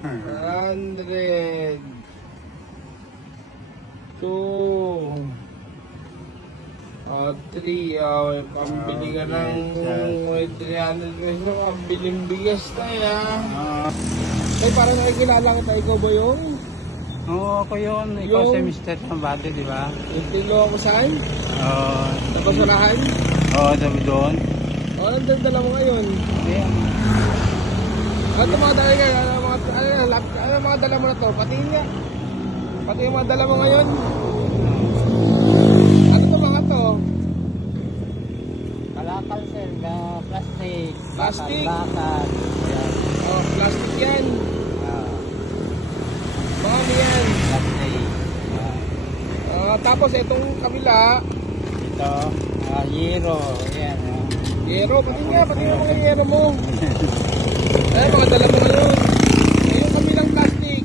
100. 2. 3. Pambili ka ng 300 pesos. Pambiling bigas tayo. Ay, parang nakikilala kita. Ikaw ba yun? Oo, ako yun. Ikaw Yung- si Mr. Tambate, di ba? Yung tilo ako saan? Oo. Sa basurahan? Oo, sabi doon. Nandun dala mo ngayon. Ayan. Ano mga dala ka? Ano mga dala mo na to? Patiin nga. Pati yung mga dala mo ngayon. Ano to mga to? Kalakal, sir. Na plastic. Plastic? Bakal. Ayan. Plastic yan. Ah, Mga yan. plastic. Tapos itong kabila, Ito. Yero. Ayan. yero. Pati nga yung mga yero mo. Mga dala mo ngayon. Yung kabilang plastic.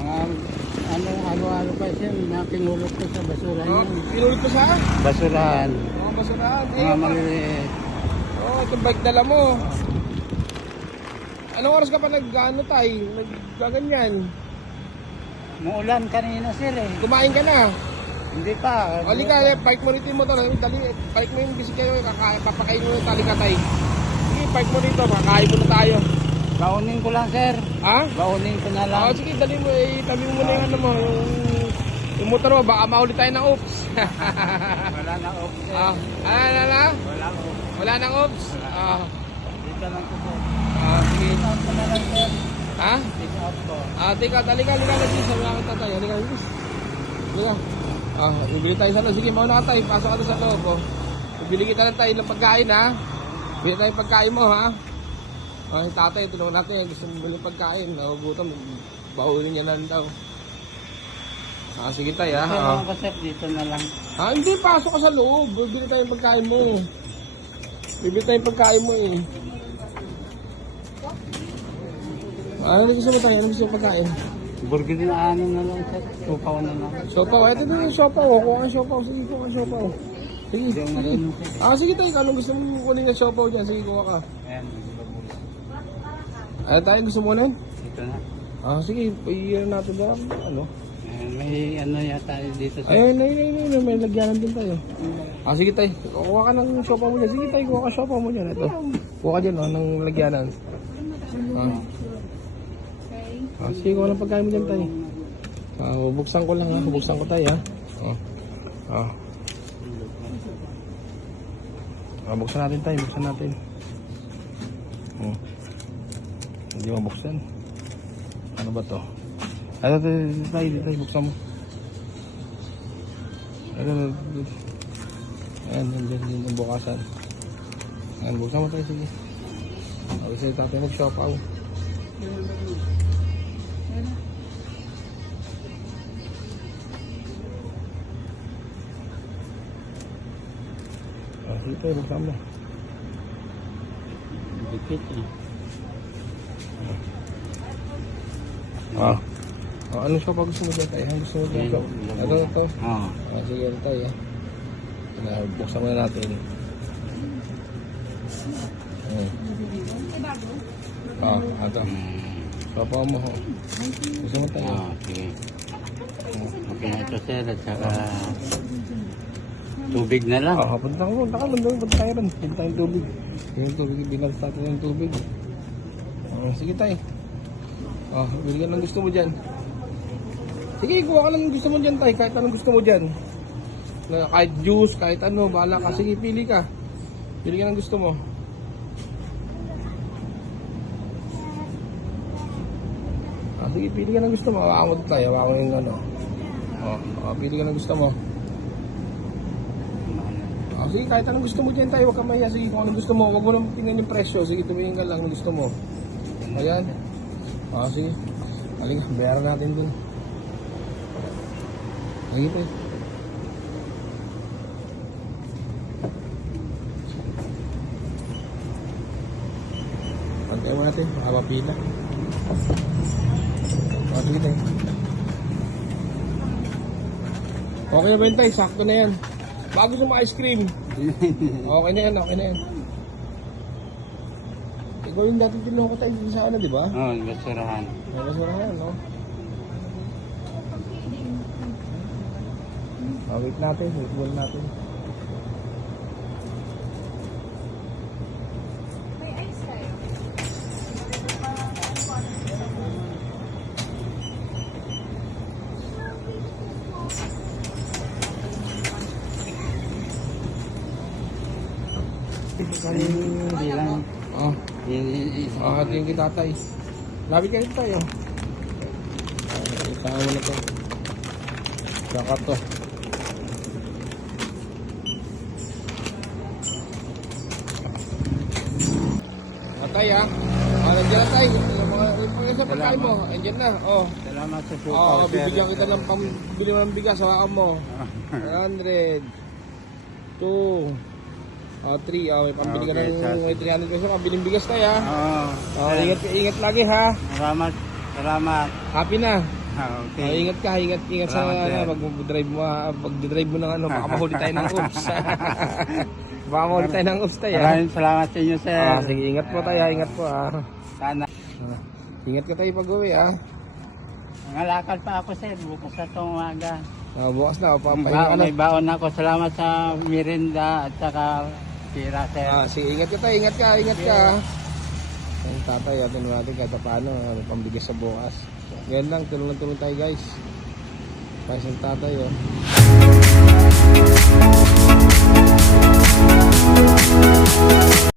Mga halo-halo pa siya. Napingulot ko sa basurahan. Pinulot ko sa? Basurahan. Mga basurahan. Mga maliliit. Itong bike dala mo. Anong oras ka pa nag-ano tayo? Nag-ganyan? Muulan kanina, sir eh. Kumain ka na? Hindi pa. Halika, park mo rito yung motor. Dali, park mo yung bisikyo. Papakain mo yung talikatay. Sige, park mo rito. Kakain mo na tayo. Baunin ko lang, sir. Ha? Baunin ko na lang. Sige, dali mo. Tabi mo na yung ano mo. Yung motor mo. Baka mahuli tayo ng oops. Wala na off, sir. Wala na? Wala off. Wala nang oops? Dito lang ko, sir. Sige. Take out ko na lang, sir. Ha? Take out ko. Halika. Halika, Luis. Sabi namin tatay. Halika, Luis. Halika. Bibili tayo sa loob. Sige, mauna ka tayo. Pasok ka sa loob. Bibili kita lang tayo ng pagkain, ha? Bili tayo ng pagkain mo, ha? Yung tatay, tulungan natin. Gusto mo bili pagkain. Nagugutom. Baulin niya lang daw. Sige tayo, ha? Ewan ko, sir. Dito na lang. Hindi. Pasok ka sa loob. Bibili tayo ng pagkain mo. Bibili tayo ng pagkain mo, eh. Ano gusto mo tayo? Ano gusto mo pagkain? Burger na ano na lang, sir. Tupaw na lang. Sopaw. Ito din yung sopaw. Kuha ka sopaw. Sige, kuha ka sopaw. Sige. Hindi mo rin, sir. Sige tayo. Anong gusto mo kunin ng sopaw dyan? Sige, kuha ka. Ayan. Ano tayo? Gusto mo nun? Dito na. Sige. Iyan natin ba? Ano? Ayan, may ano yata dito, sir. Ayun. May lagyanan din tayo. Sige tayo. Kuha ka ng sopaw mo dyan. Sige tayo. Kuha ka sopaw mo dyan. Ito. Kuha ka dyan, ng lagyanan. Sige, kuha ng pagkain mo dyan tayo. Bubuksan ko lang, ha. Bubuksan ko tayo, ha. Buksan natin tayo. Buksan natin. Hindi mabuksan. Ano ba to? Ito tayo. Buksan mo. Ayan, yung bukasan. Ayan, buksan mo tayo. Sige. Kasi tatay mag-shopaw. Sige tayo, buksan mo. Dikit eh. Ano siya pa gusto mo dyan tayo? Gusto mo dyan ito? Ito. Sige, ito tayo. Buksan mo na natin. Ito. Sopa mo ho. Gusto mo tayo? Sige. Okay na ito, sir. At saka tubig na lang. Punta tayo rin. Punta tayong tubig. Yung tubig, binals natin yung tubig. Sige tayo. Bili ka ng gusto mo dyan. Sige, kuha ka ng gusto mo dyan tayo. Kahit anong gusto mo dyan. Kahit juice, kahit ano, bahala ka. Sige, pili ka. Pili ka ng gusto mo. Sige, pili ka ng gusto mo. Hawakan mo tayo. Hawakan mo yung ano. Pili ka ng gusto mo. Sige, kahit anong gusto mo dyan tayo. Huwag ka mahiya. Sige, kung anong gusto mo. Huwag mo lang tingnan yung presyo. Sige, tumingin ka lang ng gusto mo. Ayan. Sige. Halika, bayaran natin dun. Sige tayo. Pagkain mo natin. Baka mapila. Sige tayo. Okay na ba yun tayo? Sakto na yan. Bago sa mga ice cream. Okay na yan. Ikaw yung dating tinulungan ko tayo dito sa ano, di ba? Oo, basurahan. May basurahan, no? Wait natin, wait ball natin. May ice tayo. Hindi lang. Oh, Isa. hatiin kita tatay. Lapit ka rin tayo. Isama mo na to. Saka to. Tatay ha. Nandiyan na tayo. Mga sa pagkain mo. Nandiyan na. Oh. Salamat sa suko, Oo, sir. bibigyan kita ng pambili mo ng bigas. Hawakan mo. 100. 2. 3. May pambili ka Okay, ng sir. may 300 pesos. Pambiling bigas tayo ha. Oo. Oh, ingat lagi ha. Salamat. Salamat. Happy na. Okay. Ingat ka, ingat sa Salamat, sir. ano, pag-drive mo ng ano, baka mahuli tayo ng oops. Baka mahuli tayo ng oops tayo. Maraming salamat sa inyo, sir. Sige, ingat po tayo, ingat po ah. Sana. Ingat ka tayo pag-uwi ah. Nangalakal pa ako, sir. Bukas na itong umaga. Bukas na, papahinga ka na. May baon ako. Salamat sa mirinda at saka tira, sir. Sige, ingat ka tayo, ingat ka, ingat ka. Ang tatay, atin natin kahit paano, may pambigas sa bukas. Ganyan lang, tulong tayo guys. Kahit sa tatay oh.